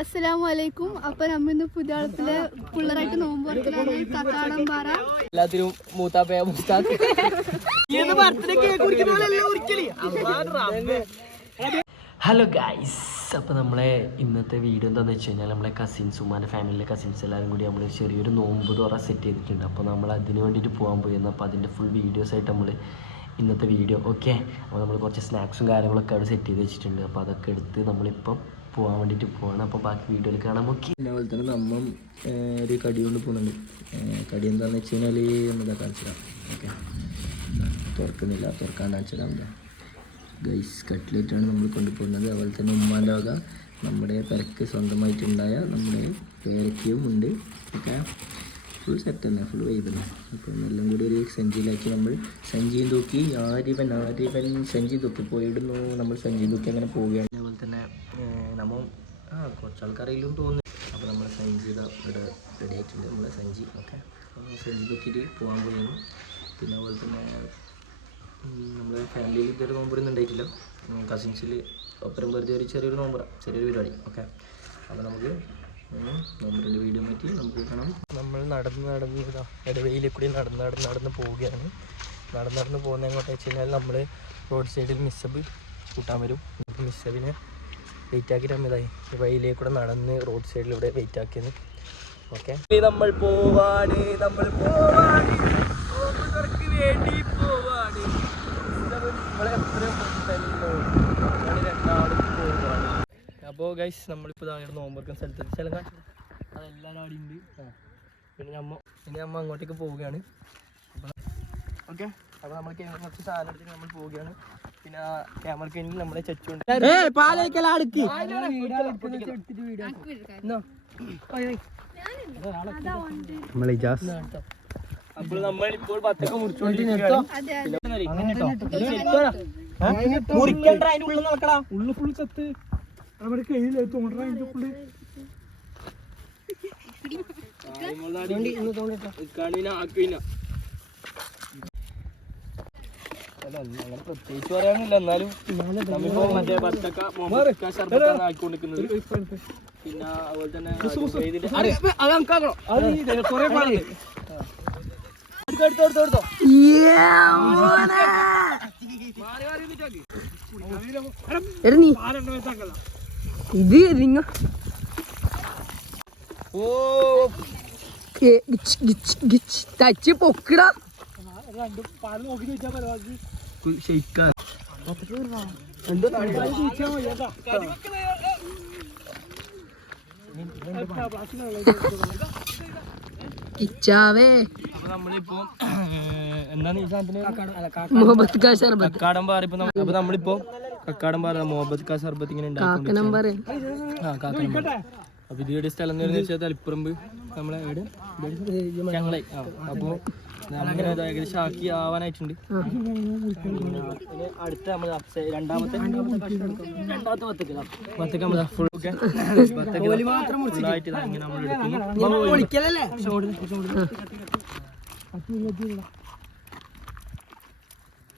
അസ്സലാമു അലൈക്കും അപ്പൊ നമ്മിന്ന് പുതിയാളത്തിലെ പിള്ളേരായിട്ട് നോമ്പ് തുറക്കലാണ്. കക്കാടം പാറ എല്ലാത്തിനും മൂത്താപ്പയ മൂത്താക്ക്. ഹലോ ഗൈസ് അപ്പോൾ നമ്മളെ ഇന്നത്തെ വീഡിയോ എന്താണെന്ന് വെച്ച് കഴിഞ്ഞാൽ നമ്മളെ കസിൻസ് ഉമ്മാന്റെ ഫാമിലിയിലെ കസിൻസ് എല്ലാവരും കൂടി നമ്മൾ ചെറിയൊരു നോമ്പ് തുറ സെറ്റ് ചെയ്തിട്ടുണ്ട്. അപ്പോൾ നമ്മൾ അതിന് വേണ്ടിയിട്ട് പോകാൻ പോയിരുന്നു അപ്പോൾ അതിന്റെ ഫുൾ വീഡിയോസ് ആയിട്ട് നമ്മൾ ഇന്നത്തെ വീഡിയോ ഓക്കെ അപ്പോൾ നമ്മൾ കുറച്ച് സ്നാക്സും കാര്യങ്ങളൊക്കെ അവിടെ സെറ്റ് ചെയ്ത് വെച്ചിട്ടുണ്ട്. അപ്പോൾ അതൊക്കെ എടുത്ത് നമ്മളിപ്പം പോകാൻ വേണ്ടിയിട്ട് പോകണം അപ്പോൾ ബാക്കി വീഡിയോയിൽ കാണാൻ നോക്കി അതുപോലെ തന്നെ നമ്മൾ ഒരു കടി കൊണ്ട് പോകുന്നുണ്ട് കടി എന്താണെന്ന് വെച്ച് കഴിഞ്ഞാൽ എന്താ കാണിച്ചതാണ് ഓക്കെ തുറക്കുന്നില്ല തുറക്കാൻ കാണിച്ചതാണ് ഗൈസ് കട്ട്ലേറ്റാണ് നമ്മൾ കൊണ്ടുപോകുന്നത് അതുപോലെ തന്നെ ഉമ്മാന്റെ വക നമ്മുടെ പെരക്ക് സ്വന്തമായിട്ടുണ്ടായ നമ്മുടെ പേരക്കയും ഉണ്ട് ഓക്കെ ഫുൾ സെറ്റ് തന്നെ ഫുൾ വൈബ് തന്നെ. അപ്പം എല്ലാം കൂടി ഒരു സഞ്ചിയിലാക്കി നമ്മൾ സഞ്ചിയും തൂക്കി ആരിവൻ ആരിവൻ സഞ്ചി തൂക്കി പോയിടുന്നു. നമ്മൾ സഞ്ചി തൂക്കി അങ്ങനെ പോവുകയാണ്. അതുപോലെ തന്നെ നമ്മൾ ആ കുറച്ച് ആൾക്കാരെങ്കിലും തോന്നുന്നു. അപ്പോൾ നമ്മൾ സഞ്ചി ഇവിടെ റെഡി ആയിട്ടുണ്ട്. നമ്മുടെ സഞ്ചി ഓക്കെ. സഞ്ചി തൂക്കിയിട്ട് പോകാൻ പോയിരുന്നു പിന്നെ അതുപോലെ തന്നെ നമ്മൾ ഫാമിലിയിൽ ഇതുവരെ നോമ്പൊന്നും ഉണ്ടായിട്ടില്ല. കസിൻസിൽ ഒപ്പരം വെറുതെ ഒരു ചെറിയൊരു നോമ്പറ ചെറിയൊരു പരിപാടി ഓക്കെ. അപ്പോൾ നമുക്ക് നോമ്പറിന്റെ വീഡിയോ പറ്റി നമുക്ക് കാണാം. നമ്മൾ നടന്ന് നടന്ന് ഇതാ ഇടവഴിയിൽ കൂടി നടന്ന് നടന്ന് നടന്ന് പോവുകയാണ്. നടന്ന് നടന്ന് പോകുന്ന എങ്ങോട്ട് വെച്ച് കഴിഞ്ഞാൽ നമ്മൾ റോഡ് സൈഡിൽ മിസ്സബ് കൂട്ടാൻ വരും. മിസ്സബിനെ വെയിറ്റ് ആക്കിയിട്ട് അമ്മതായി വഴിയിലേക്ക് കൂടെ നടന്ന് റോഡ് സൈഡിലൂടെ വെയിറ്റ് ആക്കിയത്. ഓക്കെ നമ്മൾ പോവാണ് നമ്മൾ പോവാണ്. വേണ്ടി പോവാണ്. അപ്പോൾ ഗൈസ് നമ്മളിപ്പോൾ ഇതാണ് നോമ്പെടുക്കുന്ന സ്ഥലത്ത് സ്ഥലം കാണിച്ചു അതെല്ലാവരും അവിടെ ഉണ്ട് പിന്നെ അമ്മ ഇനി അമ്മ അങ്ങോട്ടേക്ക് പോവുകയാണ് അപ്പോൾ ഓക്കെ അപ്പോൾ നമ്മൾ കുറച്ച് സാധനം എടുത്തിട്ട് നമ്മൾ പോവുകയാണ് പിന്നെ ക്യാമറയ്ക്ക് വേണ്ടി നമ്മളെ ചച്ചുണ്ട് അപ്പോൾ നമ്മൾ ഇപ്പോൾ പത്തൊക്കെ മുറിച്ചുകൊണ്ടിരിക്കുകയാണ് അതെ മുറിക്കണ്ട അതിന്റെ ഉള്ളിൽ നടക്കടാ ഉള്ളു ഫുൾ ചത്ത് നമ്മുടെ കയ്യിൽ തോണ്ടാ അതിന്റെ അങ്ങനെ പ്രത്യേകിച്ച് പറയാനില്ല. എന്നാലും നമ്മിപ്പോ മറ്റേ ബത്തക്ക മുഹമ്മദ് ശർബത്താണ് ആക്കിക്കൊണ്ടിരിക്കുന്നത് പിന്നെ അതുപോലെ തന്നെ എടുത്തോ, എടുത്തോ, എടുത്തോ, എടുത്തോ. ഇത് നിങ്ങ ഓ. തച്ച് പൊക്കിടാ. അപ്പൊ നമ്മളിപ്പോ എന്താണ് ഈ സാധനത്തിന് മുഹമ്മദ് കാ ശർബത്ത്. കക്കാടൻ പാറ ഇപ്പൊ നമ്മ- അപ്പൊ നമ്മളിപ്പോ കക്കാടൻ പാറ മുഹമ്മദ് കാ സർബത്ത് ഇങ്ങനെ അപ്പൊ സ്ഥലം എന്ന് വെച്ചാൽ തളിപ്പറമ്പ്. നമ്മളെ എവിടെ ഞങ്ങളെ അപ്പോ അങ്ങനെ ഏകദേശം ആക്കി ആവാനായിട്ടുണ്ട്. അടുത്ത നമ്മൾ രണ്ടാമത്തെ നമ്മൾ ഫുൾ ഒക്കെ നമ്മൾ എടുക്കുന്നു.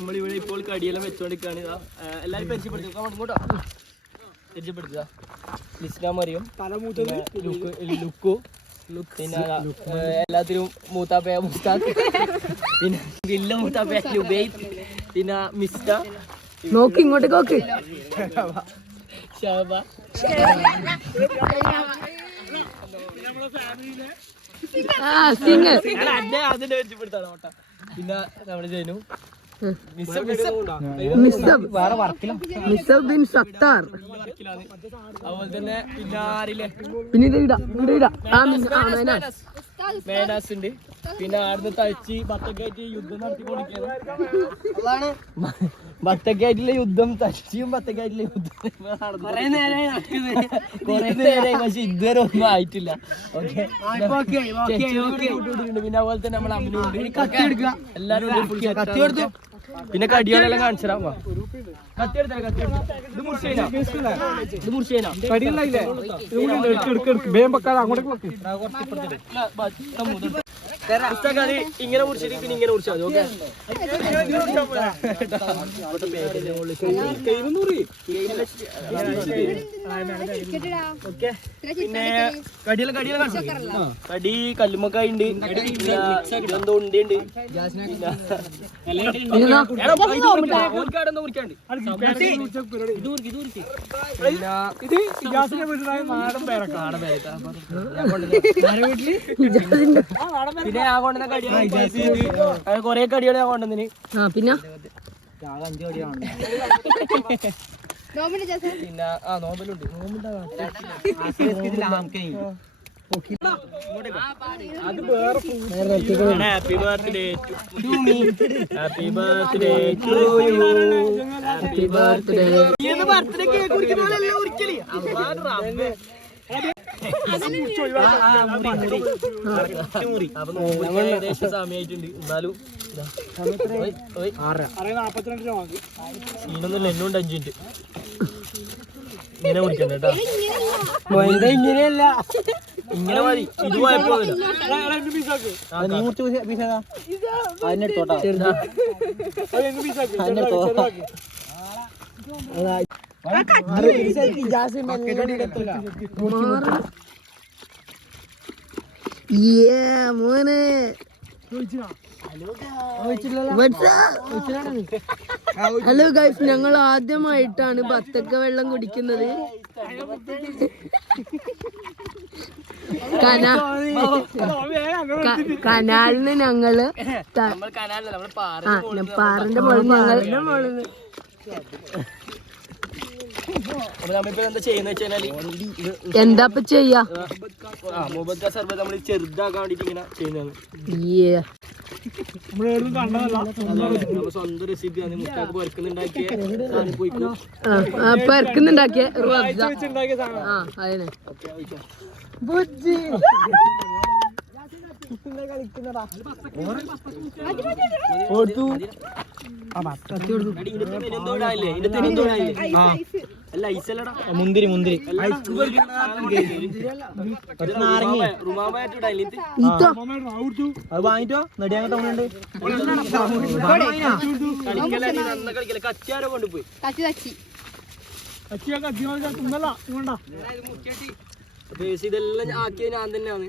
നമ്മളിവിടെ ഇപ്പോൾ കടിയെല്ലാം വെച്ചോണ്ടിരിക്കാണ് എല്ലാരും പരിചയപ്പെടുത്തോട്ടോ എല്ലാവരും പരിചയപ്പെടുത്തുക ഇങ്ങോട്ടോ. പരിചയപ്പെടുത്തുക ഇസ്ലാം അറിയും തലമൂത്തത് ലുക്കു പിന്നെ ആ, എല്ലാത്തിനും മൂത്താപ്പയ മുസ്താഖ് പിന്നെ വില്ല മൂത്താപ്പയ പിന്നെ മിസ്റ്റ. നോക്ക് ഇങ്ങോട്ട് നോക്ക്. ഷാബ ആ സിംഗ്. അന്നെ അതിന്റെ പരിചയപ്പെടുത്താണ് ഓട്ട പിന്നെ നമ്മുടെ ജനു. മിസ് വർക്കില. മിസബ് ബിൻ സത്താർ. അതുപോലെ തന്നെ പിന്നെ പിന്നെ ഇത് ഇടാ ഇടാ. ആ മിസ് ആ മേനാസ് ഉണ്ട് പിന്നെ ആടുന്ന് തഴിച്ച് ബത്തക്കായിട്ട് യുദ്ധം നടത്തിക്കൊണ്ടിരിക്കുകയാണ് അതാണ്. ബത്തക്കായിട്ടുള്ള യുദ്ധം തച്ചിയും ബത്തക്കായിട്ടുള്ള യുദ്ധം കൊറേ നേരമായി കൊറേ നേരമായി പക്ഷെ ഇതുവരെ ഒന്നും ആയിട്ടില്ല. ഓക്കെ. പിന്നെ അതുപോലെ തന്നെ നമ്മൾ അമ്മനുണ്ട് എല്ലാരും കത്തി എടുത്തു. പിന്നെ കടികളെല്ലാം കാണിച്ചതാ അങ്ങോട്ടേക്ക് പുസ്തകം ഇങ്ങനെ കുറിച്ചിട്ട് പിന്നെ ഇങ്ങനെ കുറിച്ചാൽ മതി ഓക്കെ? ഓക്കെ പിന്നെ കടിയെല്ലാം കടിയെല്ലാം കാണിച്ചു കടി കല്ലുമ്മക്കായി ഉണ്ട് എന്തോ ഉണ്ട് പേരക്കാണ് പിന്നെ ആ കൊണ്ടുവന്ന കടികൾ കൊറേ കടികൾ ഞാൻ കൊണ്ടുവന്നിന് ആ പിന്നെ? പിന്നെ ആ നോമ്പലുണ്ട്. Happy birthday to me happy birthday to you. Happy birthday. Birthday cake കുടിക്കുന്നതല്ല ഒരിക്കലേ അള്ളാഹ് റബ്ബേ അപ്പൊ നോമ്പ് ഏകദേശം സമയമായിട്ടുണ്ട് എന്നാലും എന്നുണ്ട് അഞ്ചു മിനിറ്റ് ഇങ്ങനെ കുടിക്കണ്ട കേട്ടോ. ഇങ്ങനെയല്ല. ഇങ്ങനെ മതി. ഇത് കുഴപ്പമൊന്നുമില്ല അതിനെടുത്തോട്ടാ അത് മോനെ? ഹലോ ഗൈസ് ഞങ്ങൾ ആദ്യമായിട്ടാണ് ബത്തക്ക വെള്ളം കുടിക്കുന്നത് കനാലിന് ഞങ്ങൾ പാറിന്റെ മുകളിൽ ഞങ്ങൾ അപ്പൊ നമ്മളിപ്പോ എന്താ ചെയ്യുന്ന വെച്ചാൽ എന്താ ഇപ്പൊ ചെയ്യാ? ആ മുബദ്ദ സർബത്ത് നമ്മൾ ചെറുതാക്കാൻ വേണ്ടിട്ട് ഇങ്ങനെ ചെയ്യുന്നതാണ്. പൊരക്കുന്നുണ്ടാക്കിയ ആ, അതിനെ മുന്തിരി മുന്തിരി. അത് വാങ്ങിട്ടോ? നെടിയാങ്ങ ടൗണുണ്ട് കച്ചാരോ കൊണ്ടുപോയി? തച്ചി തച്ചി അച്ചിയൊക്കെ അത്യാവശ്യം തിന്നല്ല ഇതെല്ലാം ആക്കിയത് ഞാൻ തന്നെയാണ്.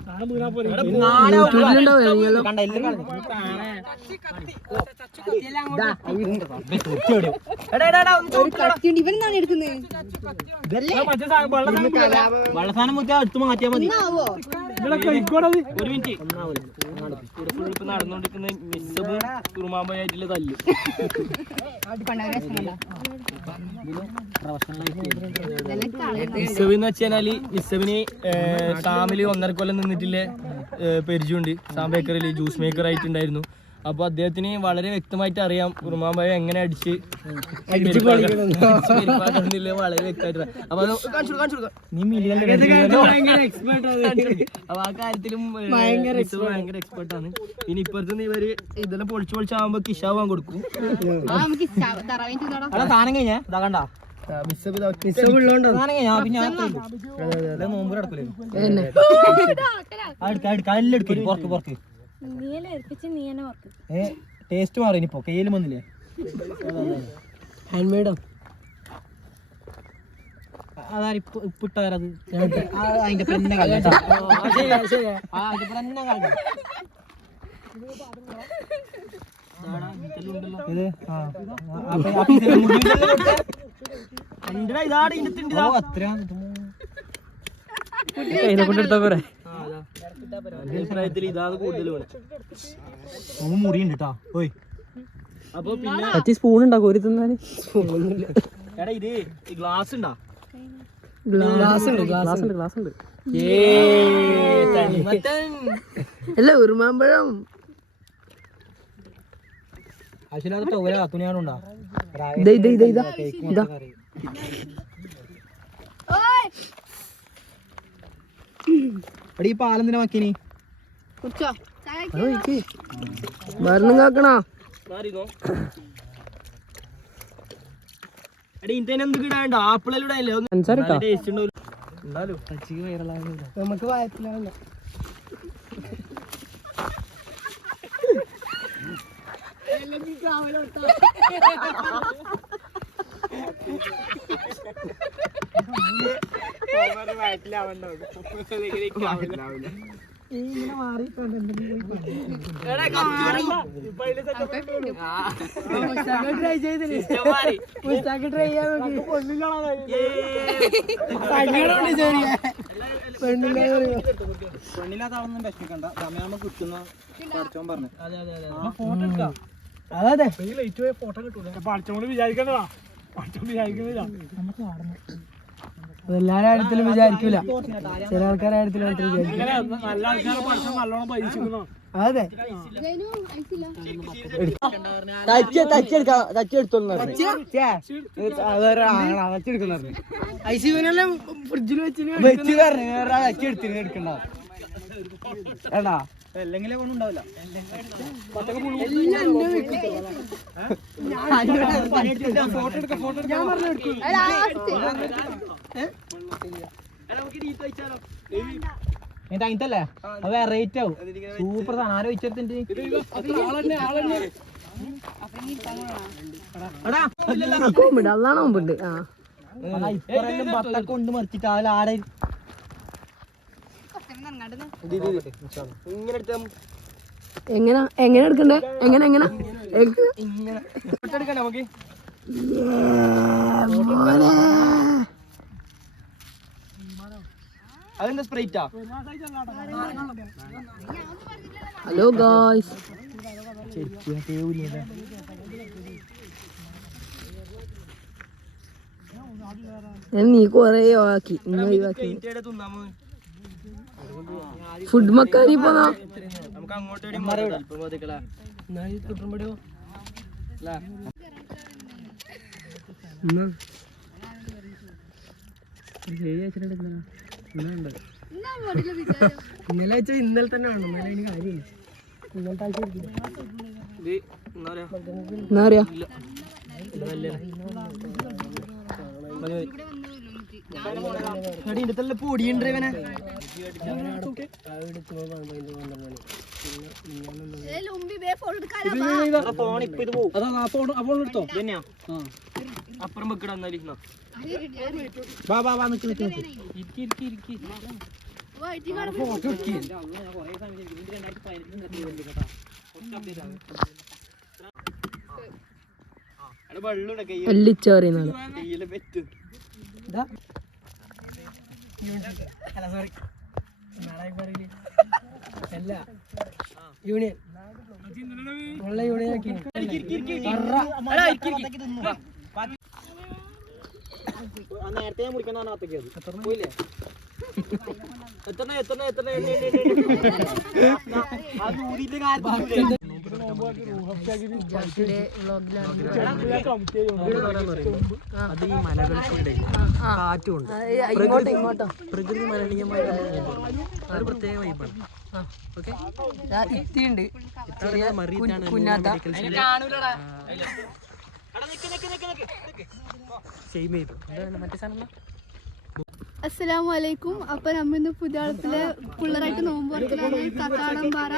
സാധനം മുറ്റാ പോലെ. മാറ്റിയാ മതി ഇവനെന്താണ് എടുക്കുന്നത് ഒരു മിനിറ്റ്. നടന്നുകൊണ്ടിരിക്കുന്ന ഒന്നര കൊല്ലം നിന്നിട്ടില്ലേ പരിചയമുണ്ട്. സാം ബേക്കറിൽ ജ്യൂസ് മേക്കർ ആയിട്ടുണ്ടായിരുന്നു. അപ്പൊ അദ്ദേഹത്തിന് വളരെ വ്യക്തമായിട്ട് അറിയാം കുറുമാമ്പായ എങ്ങനെ അടിച്ച് വളരെ വ്യക്തമായിട്ട്. അപ്പൊ. അപ്പൊ ആ കാര്യത്തിലും ഭയങ്കര എക്സ്പെർട്ട് ആണ്. ഇനി ഇപ്പുറത്ത് നിന്ന് ഇവർ ഇതെല്ലാം പൊളിച്ച് പൊളിച്ചാകുമ്പോ കിഷാവാൻ കൊടുക്കും. ആ നമുക്ക് പുറത്ത് ചെയ്തോടാ എന്നെ ടേസ്റ്റ് മാറി ഇനിയിപ്പോ. കയ്യിലും വന്നില്ലേ? ഹാൻഡ് മെയ്ഡോ അതാരിപ്പോ ഉപ്പിട്ടാരത് അതിന്റെ പിന്നെ ഇതാണ് ഇത് ആ അപ്പൊ അപ്പൊ ഇതിന്റെ മുടിയിലല്ലേ കൊടുത്തേ? ഓ, അത്രയാണ് ഇത്. ഓ, മുറിയുണ്ട് കേട്ടോ ഓയ് സ്പൂൺ ഉണ്ടാ കോരി തിന്നാൽ എടാ ഇത് ഗ്ലാസ് ഉണ്ടാ? ഗ്ലാസ് ഉണ്ട് ഗ്ലാസ് ഉണ്ട് ഗ്ലാസ് ഉണ്ട് അല്ല ഉറുമാമ്പഴം. ആവശ്യമില്ലാത്ത ടോവല തുണിയാണുണ്ടാ ഇതാ എടീ ഈ പാലെന്തിനാ മക്കിനി കുടിച്ചോ. ചായ മരണം കാക്കണോ നമുക്ക് ട്രൈ ചെയ്തില്ലേ? പുസ്തകം ട്രൈ ചെയ്യാൻ നോക്കി. പെണ്ണില്ലാത്ത ആളൊന്നും വിഷമിക്കണ്ട. സമയമാകുമ്പോ കിട്ടുന്ന പഠിച്ചോൻ പറഞ്ഞു. ഫോട്ടോ എടുക്കാം. അതെ. ഈ ലൈറ്റ് പോയ ഫോട്ടോ കിട്ടൂല? പഠിച്ചോണ്ട് വിചാരിക്കണ്ടതാ. പഠിച്ചോണ്ട് വിചാരിക്കുന്നില്ല എല്ലാരും കാര്യത്തിലും വിചാരിക്കൂല ചില ആൾക്കാരെ കാര്യത്തിലും മാത്രം വിചാരിക്കും അങ്ങനെ നല്ല ആൾക്കാരെ പഠിച്ചോ നല്ലോണം പരീക്ഷിക്കുന്നോ അതെ ജനു ഒന്നും ഉണ്ടാവില്ല. അതിന്റെ അത് റേറ്റ് ആവും. സൂപ്പർ സാധനം. ആരോ വെച്ചെടുത്തിട്ട് അതാണ് നോമ്പുണ്ട് ആ. ഇപ്പറെല്ലാം മറിച്ചിട്ട് അതിൽ ആടെ എങ്ങനെ? എങ്ങനെ എടുക്കണ്ടേ? എങ്ങനെ എങ്ങനെ? ഇങ്ങനെ. എടുക്കണ്ട നമുക്ക്? അതെന്താ സ്പ്രൈറ്റാ ഹലോ ഗായ്സ് നീ കൊറേ ആക്കി ഇന്ന് ഒഴിവാക്കി. ഫുഡ് മക്കാരി വിചാരം ഇന്നലെ വെച്ചാൽ ഇന്നലെ തന്നെ വേണം ഇന്നലെ അതിന് കാര്യമില്ല ഇന്നലത്തെ ആഴ്ച എന്നാ പറയാ ഇതിന്റെ പൊടിയുണ്ട് ഇവനെ. ഫോൺ എടുക്കാലോ ഫോൺ ഇപ്പൊ ഇത് പോകും എടുത്തോ? തന്നെയാ. അപ്പുറം വെക്കിട എന്നാലും നിക്ക് നിക്ക് ഇരിക്കി ഇരിക്കി ഇരിക്കി. കയ്യിൽ പറ്റും അല്ല സോറി അല്ല യൂണിയൻ ഉള്ള യൂണിയൻ നേരത്തെ ഞാൻ അത് പോയില്ലേ എത്ര എത്ര എത്ര അത് ഊരിന്റെ കാര്യത്തിൽ അത് ഈ മലകൾക്കിടെ കാറ്റുണ്ട് ഇങ്ങോട്ടോ ഇങ്ങോട്ടോ. പ്രകൃതി മലിനീയമായ ഒരു പ്രത്യേക വൈബാണ്. ഓക്കെ? ഇത്തിയുണ്ട്. കുഞ്ഞാത്ത. മറ്റേ സാധനം അസ്സലാമു അലൈക്കും. അപ്പൊ നമ്മ ഇന്ന് പുതിയാളത്തിലെ പിള്ളേരായിട്ട് നോമ്പ് തുറക്കലാണ്. കക്കാടം പാറ.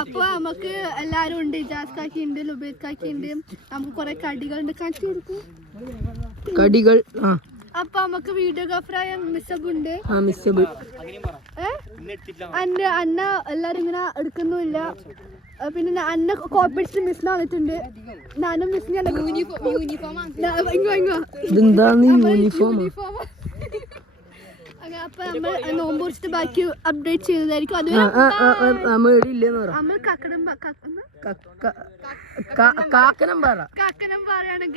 അപ്പൊ നമുക്ക് എല്ലാരും ഉണ്ട്. ഇജാസ് കാക്കി ഉണ്ട് ലുബേദ് കാക്കി ഉണ്ട്. നമുക്ക് കൊറേ കടികൾ ഉണ്ട് കാണിച്ചു കൊടുക്കും. കടികൾ ആ. അപ്പൊ നമുക്ക് വീഡിയോഗ്രാഫറായ മിസ്സബ് ഉണ്ട്? അന്റെ അന്ന എല്ലാരും ഇങ്ങനെ എടുക്കുന്നില്ല ആ, പിന്നെ ഞാൻ- അന്ന കോപ്പറേറ്റ് മിസ് വന്നിട്ടുണ്ട്. ഞാനും മിസ് ഇതെന്താണ് യൂണിഫോം യൂണിഫോം അപ്പൊ നമ്മൾ നോമ്പ് കുറിച്ചിട്ട് ബാക്കി അപ്ഡേറ്റ് ചെയ്തതായിരിക്കും. അതുവരെ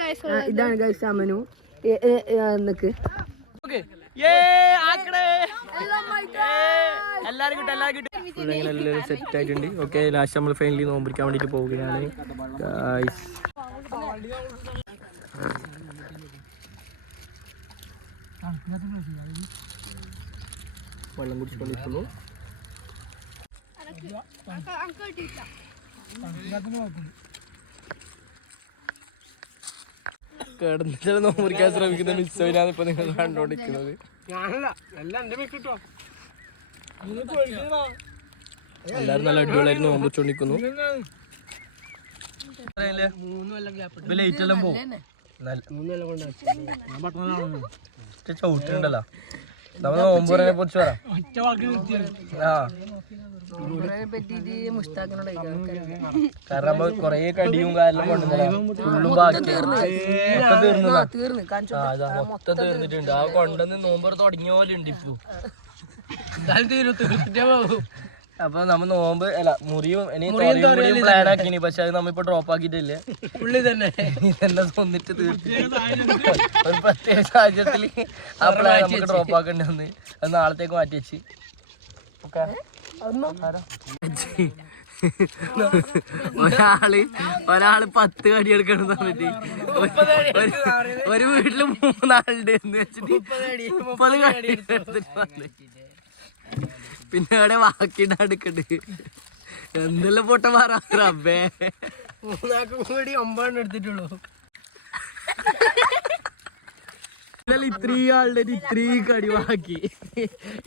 ഗൈസ് ഇതാണ് ഗൈസ് അമനു. എന്നൊക്കെ എല്ലാവരും സെറ്റ് ആയിട്ടുണ്ട് ഓക്കെ. ലാസ്റ്റ് നമ്മൾ ഫൈനലി നോമ്പിരിക്കാൻ വേണ്ടിട്ട് പോവുകയാണ്. വെള്ളം കുടിച്ചുകൊണ്ടിരിക്കുന്നു കിടന്നിട്ട് നോമ്പറിക്കാൻ ശ്രമിക്കുന്ന മിസ്സവിനാണ് ഇപ്പൊ നിങ്ങൾ കണ്ടോണ്ടിരിക്കുന്നത്. എല്ലാരും നല്ല അടിപൊളിയായിരുന്നു നോമ്പിച്ചോണ്ടിരിക്കുന്നു ലൈറ്റ് എല്ലാം പോകും ചവിട്ടുണ്ടല്ലോ നമ്മൾ നോമ്പൂരനെ കുറിച്ച് പറയാം കാരണം കൊറേ കടിയും കാര്യം കൊണ്ടുവന്നില്ല ഫുള്ളും ബാക്കി തീർന്നു മൊത്തം തീർന്നിട്ടുണ്ട്. ആ കൊണ്ടുവന്ന് തുടങ്ങിയ പോലെ ഉണ്ട് ഇപ്പൊ. എന്തായാലും തീരും തീർത്തിട്ടേ പോകും അപ്പൊ നമ്മ നോമ്പ് അല്ല മുറിയും ഇനി പ്ലാൻ ആക്കിനി. പക്ഷെ അത് നമ്മ ഇപ്പൊ ഡ്രോപ്പ് ആക്കിയിട്ടില്ല പുള്ളി തന്നെ തന്നെ തോന്നിട്ട് തീർച്ചയായും ഒരു പ്രത്യേക സാഹചര്യത്തിൽ ആ പ്ലാൻ നമുക്ക് ഡ്രോപ്പ് ആക്കേണ്ടി വന്ന്. അത് നാളത്തേക്ക് മാറ്റി വെച്ച്. ഒരാൾ ഒരാൾ പത്ത് കടി എടുക്കണം തന്നിട്ട് ഒരു- വീട്ടിൽ മൂന്നാളുണ്ട് എന്ന് വെച്ചിട്ട് മുപ്പത് കടി എടുത്തിട്ട്. പിന്നെ അവിടെ വാക്കിട്ട് അടുക്കട്ട് എന്തെല്ലാം പൊട്ട പറ റബ്ബേ. മൂന്നാക്കും കൂടി ഒമ്പതെണ്ണം എടുത്തിട്ടുള്ളൂ. ഇന്നലെ ഇത്രയും ആളുടെ ഇത്രീ ഇത്രയും കടി ബാക്കി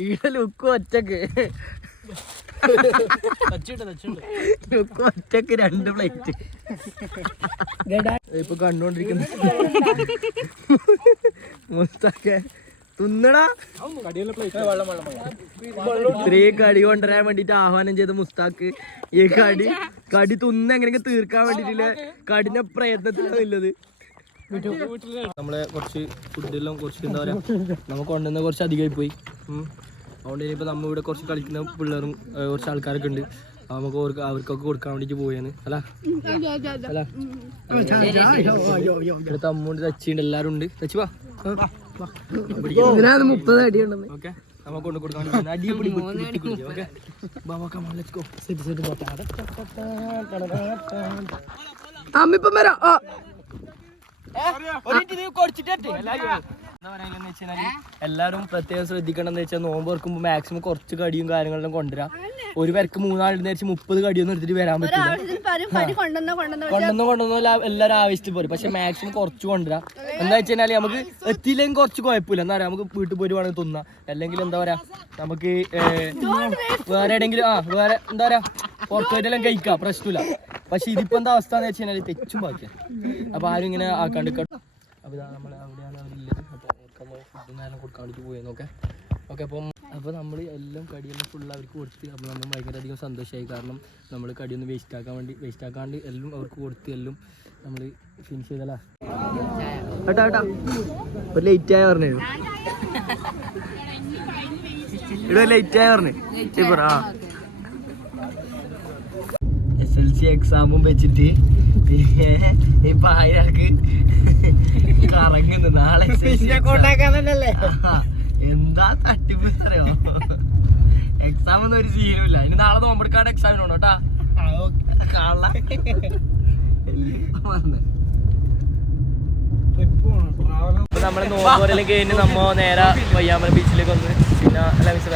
ഇവിടെ ലുക്ക് ഒറ്റയ്ക്ക്. ലുക്ക് ഒറ്റയ്ക്ക് രണ്ട് പ്ലേറ്റ് ഇപ്പൊ കണ്ടോണ്ടിരിക്കുന്നു. മുസ്താക്കെ തിന്നടാ. ഇത്രയും കടി കൊണ്ടുവരാൻ വേണ്ടിട്ട് ആഹ്വാനം ചെയ്ത മുസ്താക്ക്. ഈ കടി കടി തിന്ന് എങ്ങനെയൊക്കെ തീർക്കാൻ വേണ്ടിട്ടില്ല കഠിന പ്രയത്നത്തിലാണുള്ളത് നമ്മളെ കുറച്ച് ഫുഡെല്ലാം കുറച്ച് എന്താ പറയാ നമുക്ക് കൊണ്ടുവന്ന കുറച്ച് അധികമായി പോയി ഉം. അതുകൊണ്ട് ഇനിയിപ്പോൾ നമ്മ ഇവിടെ കുറച്ച് കളിക്കുന്ന പിള്ളേരും കുറച്ച് ആൾക്കാരൊക്കെ ഉണ്ട്. നമുക്ക് അവർക്ക് അവർക്കൊക്കെ കൊടുക്കാൻ വേണ്ടിട്ട് പോയാണ് അല്ല? അല്ല? ഇവിടെ തമ്മുണ്ട് തച്ചിണ്ട് എല്ലാരും ഉണ്ട്. തച്ചി വാ. ഇതിനകത്ത് മുപ്പത് അടി ഉണ്ടെന്ന്? ഓക്കെ. കൊടുക്കാൻ വേണ്ടി അടിപൊളി okay. Let's go set set അമ്മിപ്പം വരാം. എല്ലാരും പ്രത്യേകം ശ്രദ്ധിക്കണം എന്ന് വെച്ചാൽ നോമ്പ് തുറക്കുമ്പോ മാക്സിമം കുറച്ച് കടിയും കാര്യങ്ങളെല്ലാം കൊണ്ടുവരാം. ഒരു പേർക്ക് മൂന്നാളിന്ന് വെച്ച് മുപ്പത് കടിയൊന്നും എടുത്തിട്ട് വരാൻ പറ്റില്ല. കൊണ്ടുവന്ന കൊണ്ടുവന്ന കൊണ്ടൊന്നും കൊണ്ടൊന്നും എല്ലാവരും ആവശ്യത്തിൽ പോരും. പക്ഷെ മാക്സിമം കുറച്ച് കൊണ്ടുവരാം. എന്താ വെച്ചാൽ നമുക്ക് എത്തിയില്ലെങ്കിൽ കുറച്ച് കുഴപ്പമില്ല. എന്താ പറയാ നമുക്ക് വീട്ടിൽ പോയിട്ട് വേണമെങ്കിൽ തിന്നാം. അല്ലെങ്കിൽ എന്താ പറയാ നമുക്ക് വേറെ എവിടെയെങ്കിലും ആ വേറെ എന്താ പറയാ പുറത്തു പോയിട്ടെല്ലാം കഴിക്കാം പ്രശ്നമില്ല. പക്ഷെ ഇതിപ്പോ എന്താ അവസ്ഥ എന്ന് വെച്ച് കഴിഞ്ഞാൽ തെച്ചും ബാക്കിയാ അപ്പൊ ആരും ഇങ്ങനെ ആക്കാണ്ട് അപ്പൊ നമ്മൾ അവിടെയാണ് അവരുള്ളത് അപ്പൊ ഫുഡും നേരം കൊടുക്കാൻ വേണ്ടി പോയി ഓക്കെ ഓക്കെ അപ്പം അപ്പോൾ നമ്മൾ എല്ലാം കടിയെല്ലാം ഫുൾ അവർക്ക് കൊടുത്ത് അപ്പോൾ നമ്മൾ ഭയങ്കര അധികം സന്തോഷമായി കാരണം നമ്മൾ കടിയൊന്നും വേസ്റ്റ് ആക്കാൻ വേണ്ടി വേസ്റ്റ് ആക്കാണ്ട് എല്ലാം അവർക്ക് കൊടുത്ത് എല്ലാം നമ്മൾ ഫിനിഷ് ചെയ്തല്ല ഏട്ടാ ഏട്ടാ. ഒരു ലേറ്റ് ആയ പറഞ്ഞു. ഇവിടെ ലേറ്റ് ആയ പറഞ്ഞു. എസ് എൽ സി എക്സാമും വെച്ചിട്ട് ഇപ്പൊ അയാൾക്ക് കറങ്ങുന്നു നാളെ എന്താ തട്ടിപ്പ് അറിയോ എക്സാം ഒന്നും ഒരു സീനുമില്ല ഇനി നാളെ നോമ്പെടുക്കാണ്ട് എക്സാമിനുണ്ടോ കേട്ടാ. കാണല നമ്മൾ നോമ്പോരെല്ലാം കഴിഞ്ഞ് നമ്മ നേരെ പയ്യാമല ബീച്ചിലേക്ക് വന്ന് പിന്നെ അല്ല മിസ്റ്റർ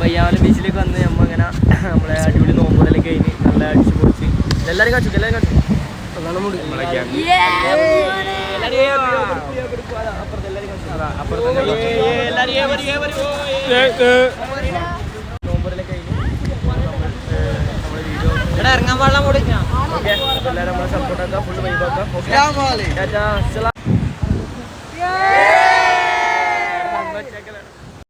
പയ്യാമല ബീച്ചിലേക്ക് വന്ന് നമ്മ ഇങ്ങനെ നമ്മളെ അടിപൊളി നോമ്പോരെല്ലാം കഴിഞ്ഞ് നല്ല അടിച്ചു എല്ലാരും കാണിച്ചു എല്ലാരും കാണിച്ചു ഇറങ്ങാൻ പാടില്ല കൂടി എല്ലാവരും നമ്മളെ സപ്പോർട്ടാക്കാം ഫുള്ള് വൈബാക്കാം